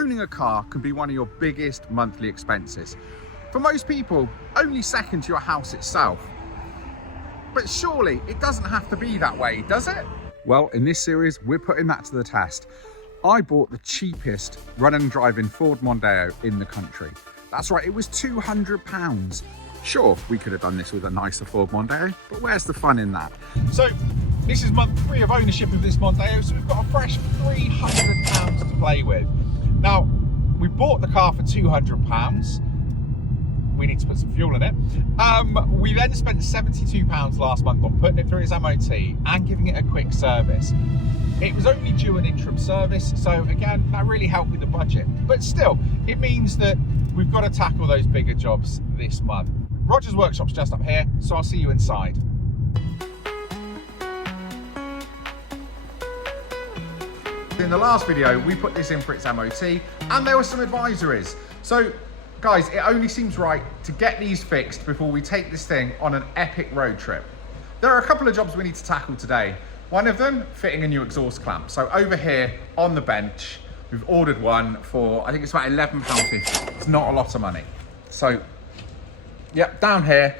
owning a car can be one of your biggest monthly expenses. For most people, only second to your house itself. But surely it doesn't have to be that way, does it? Well, in this series, we're putting that to the test. I bought the cheapest run and driving Ford Mondeo in the country. That's right, it was £200. Sure, we could have done this with a nicer Ford Mondeo, but where's the fun in that? So, this is month 3 of ownership of this Mondeo, so we've got a fresh £300 to play with. Now, we bought the car for £200. We need to put some fuel in it. We then spent £72 last month on putting it through its MOT and giving it a quick service. It was only due an interim service, so again, that really helped with the budget. But still, it means that we've got to tackle those bigger jobs this month. Roger's workshop's just up here, so I'll see you inside. In the last video, we put this in for its MOT and there were some advisories. So guys, it only seems right to get these fixed before we take this thing on an epic road trip. There are a couple of jobs we need to tackle today. One of them, fitting a new exhaust clamp. So over here on the bench, we've ordered one for, I think it's about £11.50. It's not a lot of money. So, yep, down here,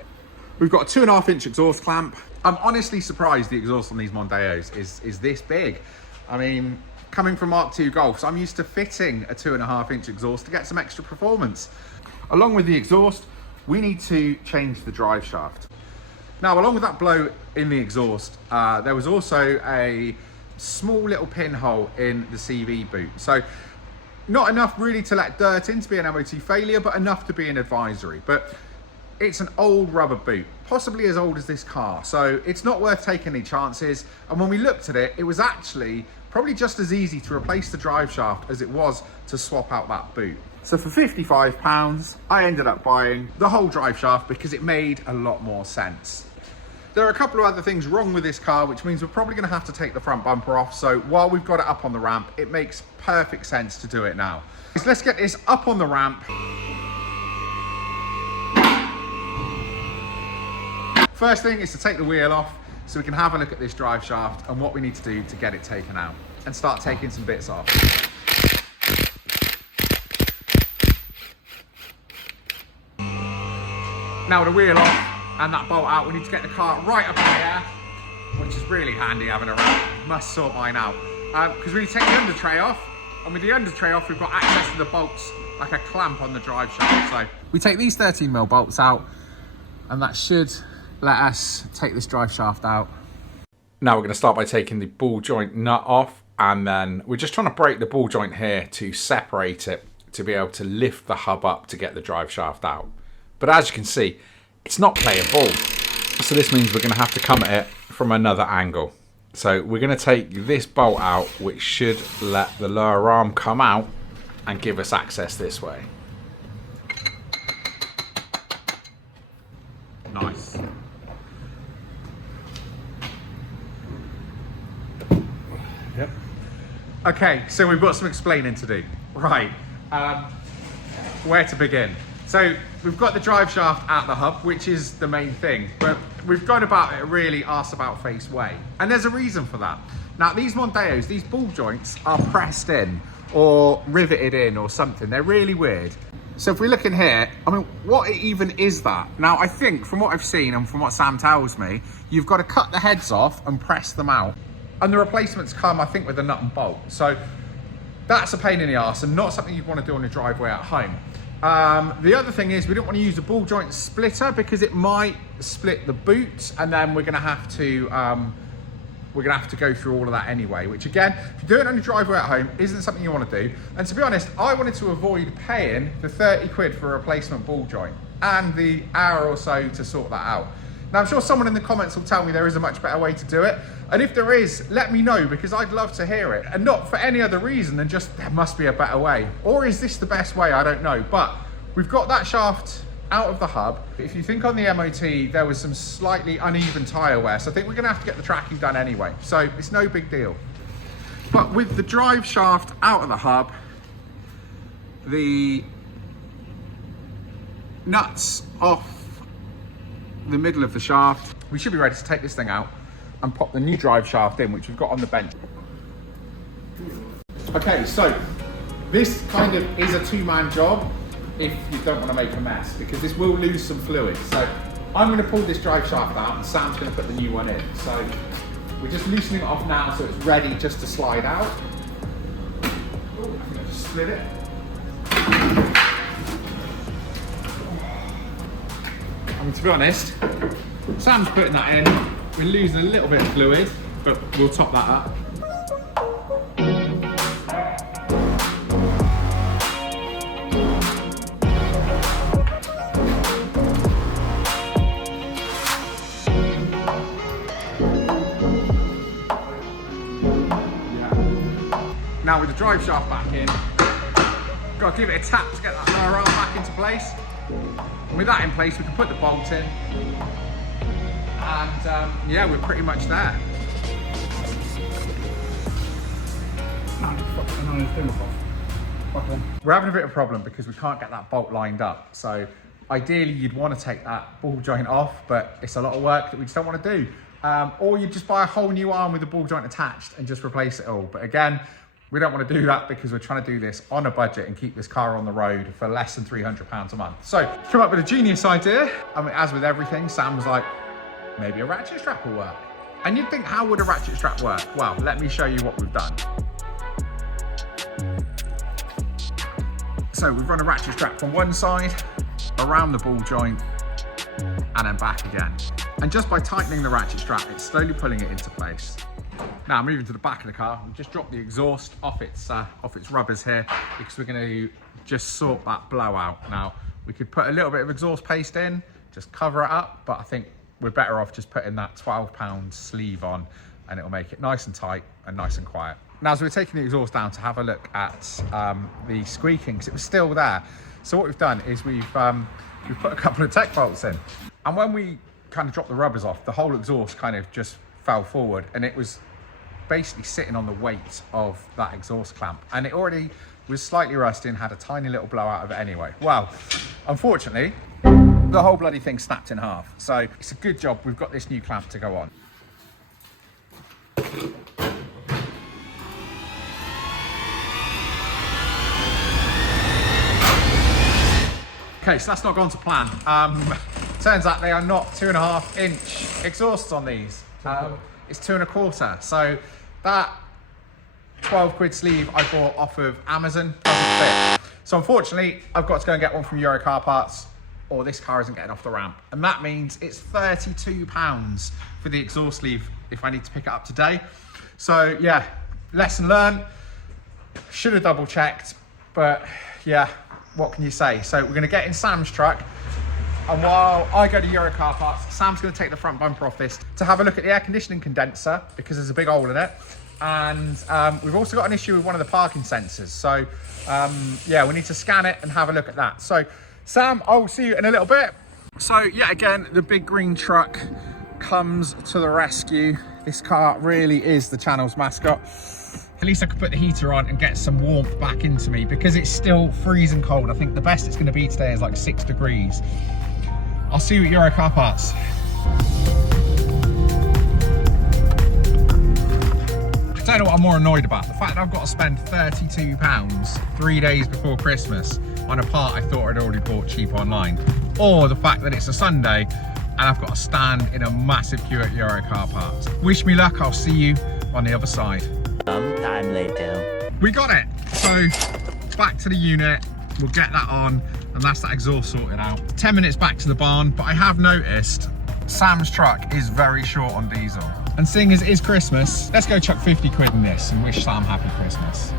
we've got a 2.5-inch exhaust clamp. I'm honestly surprised the exhaust on these Mondeos is this big. I mean, coming from Mark II Golfs, I'm used to fitting a 2.5-inch exhaust to get some extra performance. Along with the exhaust, we need to change the drive shaft. Now, along with that blow in the exhaust, there was also a small little pinhole in the CV boot. So not enough really to let dirt in to be an MOT failure, but enough to be an advisory. But it's an old rubber boot, possibly as old as this car. So it's not worth taking any chances. And when we looked at it, it was actually probably just as easy to replace the drive shaft as it was to swap out that boot. So for £55, I ended up buying the whole drive shaft because it made a lot more sense. There are a couple of other things wrong with this car, which means we're probably going to have to take the front bumper off. So while we've got it up on the ramp, it makes perfect sense to do it now. So let's get this up on the ramp. First thing is to take the wheel off so we can have a look at this drive shaft and what we need to do to get it taken out and start taking some bits off. Now with the wheel off and that bolt out, we need to get the car right up in the air, which is really handy having a ramp. Must sort mine out. Because we need to take the under tray off, and with the under tray off, we've got access to the bolts like a clamp on the drive shaft. So we take these 13mm bolts out, and that should let us take this drive shaft out. Now we're going to start by taking the ball joint nut off, and then we're just trying to break the ball joint here to separate it to be able to lift the hub up to get the drive shaft out. But as you can see, it's not playing ball. So this means we're going to have to come at it from another angle. So we're going to take this bolt out, which should let the lower arm come out and give us access this way. Nice. Yep. Okay, so we've got some explaining to do. Right, where to begin? So we've got the drive shaft at the hub, which is the main thing, but we've gone about it a really arse-about-face way. And there's a reason for that. Now, these Mondeos, these ball joints are pressed in or riveted in or something. They're really weird. So if we look in here, I mean, what even is that? Now, I think from what I've seen and from what Sam tells me, you've got to cut the heads off and press them out. And the replacements come, I think, with a nut and bolt. So that's a pain in the arse and not something you'd want to do on a driveway at home. The other thing is we don't want to use a ball joint splitter because it might split the boot, and then we're going to have to go through all of that anyway, which again, if you do it on your driveway at home, isn't something you want to do. And to be honest, I wanted to avoid paying the 30 quid for a replacement ball joint and the hour or so to sort that out. Now, I'm sure someone in the comments will tell me there is a much better way to do it. And if there is, let me know, because I'd love to hear it. And not for any other reason than just there must be a better way. Or is this the best way? I don't know. But we've got that shaft out of the hub. If you think on the MOT, there was some slightly uneven tyre wear. So I think we're going to have to get the tracking done anyway. So it's no big deal. But with the drive shaft out of the hub, the nuts off the middle of the shaft, we should be ready to take this thing out and pop the new drive shaft in, which we've got on the bench. Okay, so This kind of is a two-man job if you don't want to make a mess, because this will lose some fluid. So I'm going to pull this drive shaft out and Sam's going to put the new one in. So we're just loosening it off now so it's ready just to slide out. Oh, I think I just split it. I mean, to be honest, Sam's putting that in. We're losing a little bit of fluid, but we'll top that up. Now with the drive shaft back in, got to give it a tap to get that lower arm back into place. And with that in place, we can put the bolt in. And yeah, we're pretty much there. We're having a bit of a problem because we can't get that bolt lined up. So ideally you'd want to take that ball joint off, but it's a lot of work that we just don't want to do. Or you just buy a whole new arm with the ball joint attached and just replace it all. But again, we don't want to do that because we're trying to do this on a budget and keep this car on the road for less than £300 a month. So come up with a genius idea. I mean, as with everything, Sam was like, maybe a ratchet strap will work. And you'd think, how would a ratchet strap work? Well, let me show you what we've done. So we've run a ratchet strap from one side, around the ball joint, and then back again. And just by tightening the ratchet strap, it's slowly pulling it into place. Now moving to the back of the car, we've just dropped the exhaust off its rubbers here because we're going to just sort that blowout. Now we could put a little bit of exhaust paste in, just cover it up, but I think we're better off just putting that £12 sleeve on and it'll make it nice and tight and nice and quiet. Now as we're taking the exhaust down to have a look at the squeaking, because it was still there. So what we've done is we've put a couple of tech bolts in, and when we kind of dropped the rubbers off, the whole exhaust kind of just fell forward, and it was basically sitting on the weight of that exhaust clamp, and it already was slightly rusty and had a tiny little blowout of it anyway. Well, unfortunately, the whole bloody thing snapped in half. So it's a good job we've got this new clamp to go on. Okay, so that's not gone to plan. Turns out they are not 2.5-inch exhausts on these. It's 2.25. So that 12 quid sleeve I bought off of Amazon doesn't fit. So unfortunately, I've got to go and get one from Euro Car Parts, or this car isn't getting off the ramp. And that means it's £32 for the exhaust sleeve if I need to pick it up today. So yeah, lesson learned. Should have double checked, but yeah, what can you say? So we're gonna get in Sam's truck, and while I go to Euro Car Parts, Sam's gonna take the front bumper off this to have a look at the air conditioning condenser, because there's a big hole in it. And we've also got an issue with one of the parking sensors. So yeah, we need to scan it and have a look at that. So Sam, I will see you in a little bit. So yet again, the big green truck comes to the rescue. This car really is the channel's mascot. At least I could put the heater on and get some warmth back into me, because it's still freezing cold. I think the best it's going to be today is like 6 degrees. I'll see you at Euro Car Parts. I don't know what I'm more annoyed about. The fact that I've got to spend £32 3 days before Christmas on a part I thought I'd already bought cheap online. Or the fact that it's a Sunday and I've got to stand in a massive queue at Euro Car Parts. Wish me luck, I'll see you on the other side. Sometime later. We got it. So back to the unit, we'll get that on, and that's that exhaust sorted out. 10 minutes back to the barn, but I have noticed Sam's truck is very short on diesel. And seeing as it is Christmas, let's go chuck 50 quid in this and wish Sam happy Christmas.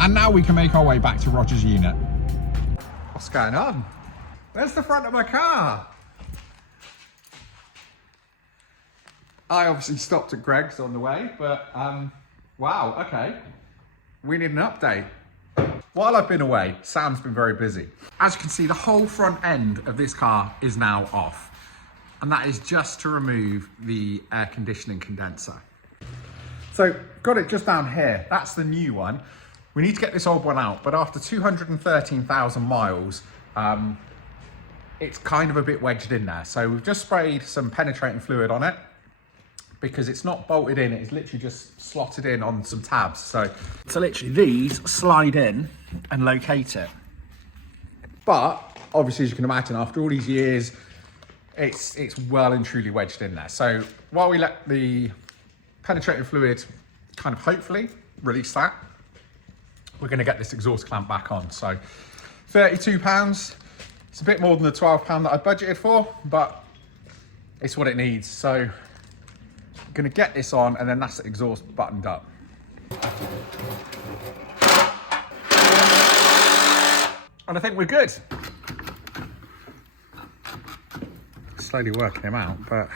And now we can make our way back to Roger's unit. What's going on? Where's the front of my car? I obviously stopped at Greg's on the way, but wow, okay. We need an update. While I've been away, Sam's been very busy. As you can see, the whole front end of this car is now off. And that is just to remove the air conditioning condenser. So, got it just down here. That's the new one. We need to get this old one out, but after 213,000 miles, it's kind of a bit wedged in there. So we've just sprayed some penetrating fluid on it. because it's not bolted in, it's literally just slotted in on some tabs. So literally these slide in and locate it. But obviously, as you can imagine, after all these years, it's well and truly wedged in there. So while we let the penetrating fluid kind of hopefully release that, we're going to get this exhaust clamp back on. So £32. It's a bit more than the £12 that I budgeted for, but it's what it needs. So I'm going to get this on, and then that's the exhaust buttoned up. And I think we're good. Slowly working him out, but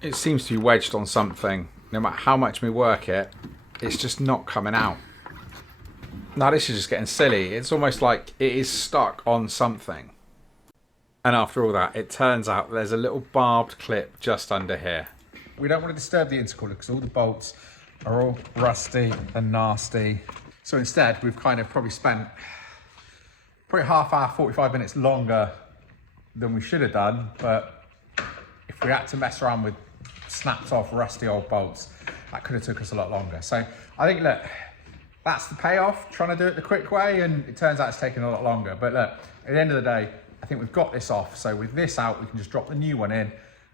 it seems to be wedged on something. No matter how much we work it, it's just not coming out. Now this is just getting silly. It's almost like it is stuck on something. And after all that, it turns out there's a little barbed clip just under here. We don't want to disturb the intercooler because all the bolts are all rusty and nasty. So instead, we've kind of probably spent half hour, 45 minutes longer than we should have done. But if we had to mess around with snapped off rusty old bolts, that could have took us a lot longer. So I think, look, that's the payoff, trying to do it the quick way, and it turns out it's taking a lot longer. But look, at the end of the day, I think we've got this off. So with this out, we can just drop the new one in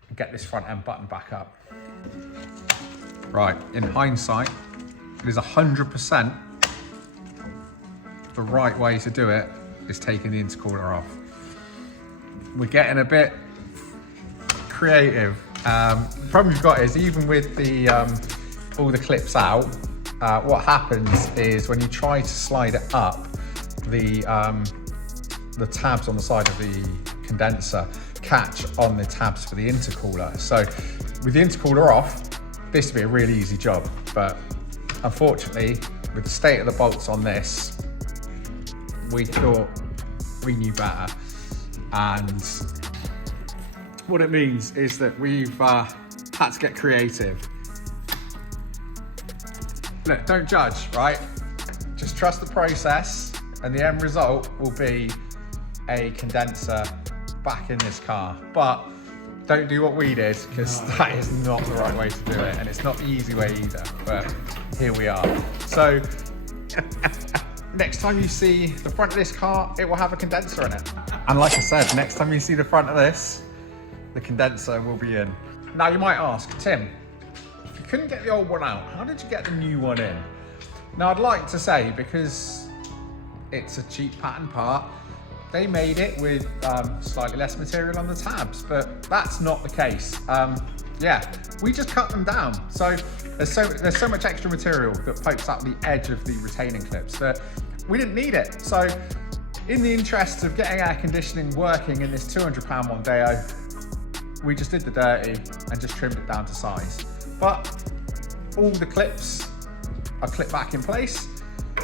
and get this front end button back up. Right, in hindsight, it is 100% the right way to do it is taking the intercooler off. We're getting a bit creative. The problem you've got is even with the all the clips out, what happens is when you try to slide it up, the tabs on the side of the condenser catch on the tabs for the intercooler. So with the intercooler off, this would be a really easy job. But unfortunately, with the state of the bolts on this, we thought we knew better. And what it means is that we've had to get creative. Look, don't judge, right? Just trust the process, and the end result will be a condenser back in this car. But don't do what we did, because that is not the right way to do it, and it's not the easy way either, but here we are. So next time you see the front of this car, it will have a condenser in it. And like I said, next time you see the front of this, the condenser will be in. Now you might ask, Tim, if you couldn't get the old one out, how did you get the new one in? Now I'd like to say, because it's a cheap pattern part, they made it with slightly less material on the tabs, but that's not the case. Yeah, we just cut them down. So there's so much extra material that pokes out the edge of the retaining clips that we didn't need it. So in the interest of getting air conditioning working in this £200 Mondeo, we just did the dirty and just trimmed it down to size. But all the clips are clipped back in place,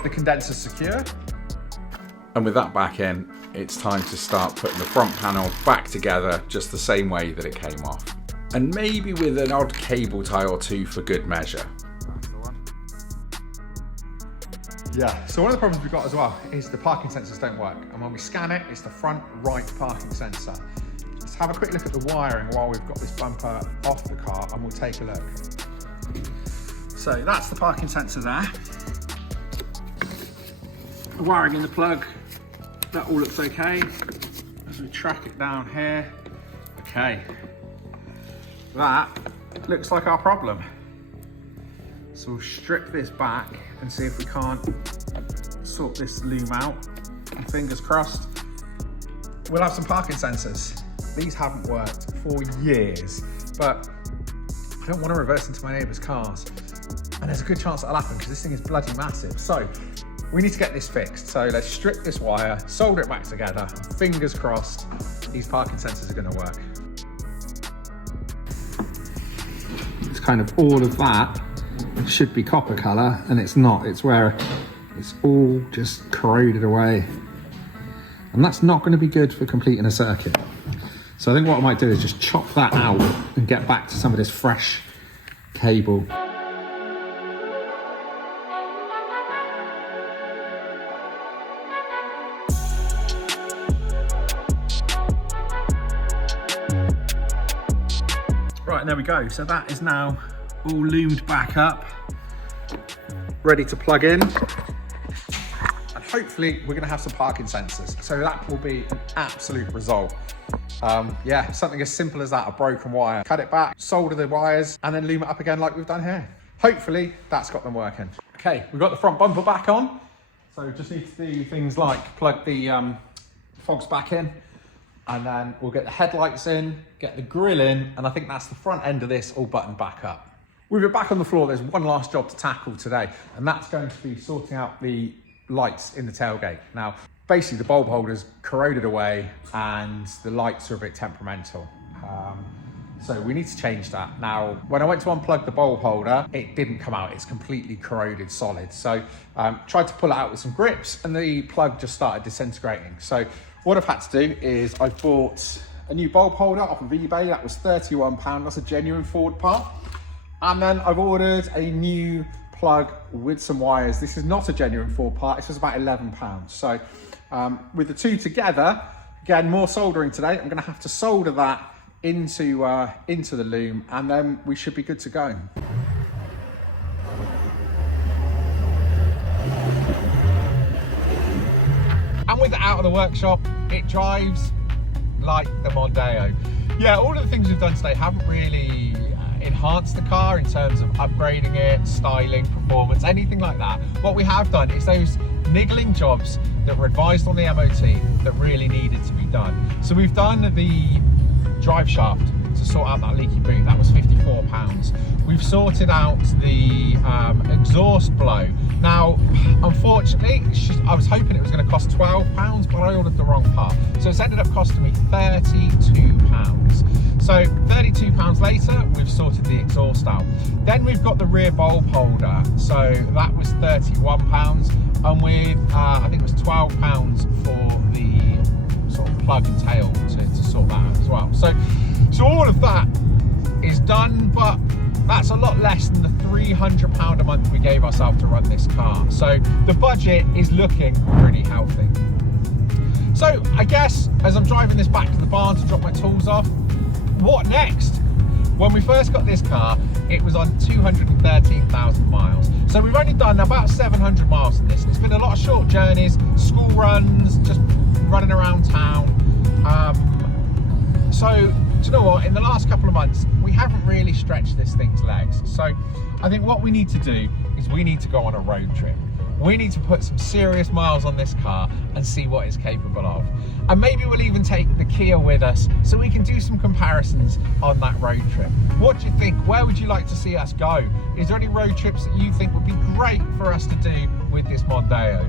the condenser's secure. And with that back in, it's time to start putting the front panel back together just the same way that it came off. And maybe with an odd cable tie or two for good measure. That's the one. Yeah, so one of the problems we've got as well is the parking sensors don't work. And when we scan it, it's the front right parking sensor. Let's have a quick look at the wiring while we've got this bumper off the car, and we'll take a look. So that's the parking sensor there. The wiring in the plug, that all looks okay. As we track it down here, okay. That looks like our problem. So we'll strip this back and see if we can't sort this loom out. And fingers crossed, we'll have some parking sensors. These haven't worked for years, but I don't want to reverse into my neighbour's cars. And there's a good chance that'll happen because this thing is bloody massive. So we need to get this fixed. So let's strip this wire, solder it back together, and fingers crossed, these parking sensors are gonna work. It's kind of all of that should be copper color, and it's not. It's where it's all just corroded away. And that's not gonna be good for completing a circuit. So I think what I might do is just chop that out and get back to some of this fresh cable. Right, and there we go. So that is now all loomed back up, ready to plug in. And hopefully we're gonna have some parking sensors. So that will be an absolute result. Yeah, something as simple as that, a broken wire. Cut it back, solder the wires, and then loom it up again like we've done here. Hopefully that's got them working. Okay, we've got the front bumper back on. So just need to do things like plug the fogs back in, and then we'll get the headlights in, get the grille in, and I think that's the front end of this all buttoned back up. With it back on the floor, there's one last job to tackle today, and that's going to be sorting out the lights in the tailgate. Now, basically the bulb holder's corroded away and the lights are a bit temperamental. So we need to change that. Now, when I went to unplug the bulb holder, it didn't come out. It's completely corroded solid. So tried to pull it out with some grips and the plug just started disintegrating. So what I've had to do is I bought a new bulb holder off of eBay. That was £31. That's a genuine Ford part. And then I've ordered a new plug with some wires. This is not a genuine Ford part. This was about £11. So with the two together, again, more soldering today. I'm gonna have to solder that into the loom, and then we should be good to go. And with it out of the workshop, it drives like the Mondeo. Yeah, all of the things we've done today haven't really enhanced the car in terms of upgrading it, styling, performance, anything like that. What we have done is those niggling jobs that were advised on the MOT that really needed to be done. So we've done the drive shaft to sort out that leaky boot. That was £54. We've sorted out the exhaust blow. Now, unfortunately, I was hoping it was going to cost £12, but I ordered the wrong part. So it's ended up costing me £32. So £32 later, we've sorted the exhaust out. Then we've got the rear bulb holder. So that was £31, and with I think it was £12 for the sort of plug and tail to sort that out as well. So all of that is done, but that's a lot less than the £300 a month we gave ourselves to run this car. So the budget is looking pretty healthy. So I guess as I'm driving this back to the barn to drop my tools off, what next? When we first got this car, it was on 213,000 miles. So we've only done about 700 miles in this. And it's been a lot of short journeys, school runs, just running around town. So, do you know what? In the last couple of months, we haven't really stretched this thing's legs. So I think what we need to do is we need to go on a road trip. We need to put some serious miles on this car and see what it's capable of. And maybe we'll even take the Kia with us so we can do some comparisons on that road trip. What do you think? Where would you like to see us go? Is there any road trips that you think would be great for us to do with this Mondeo?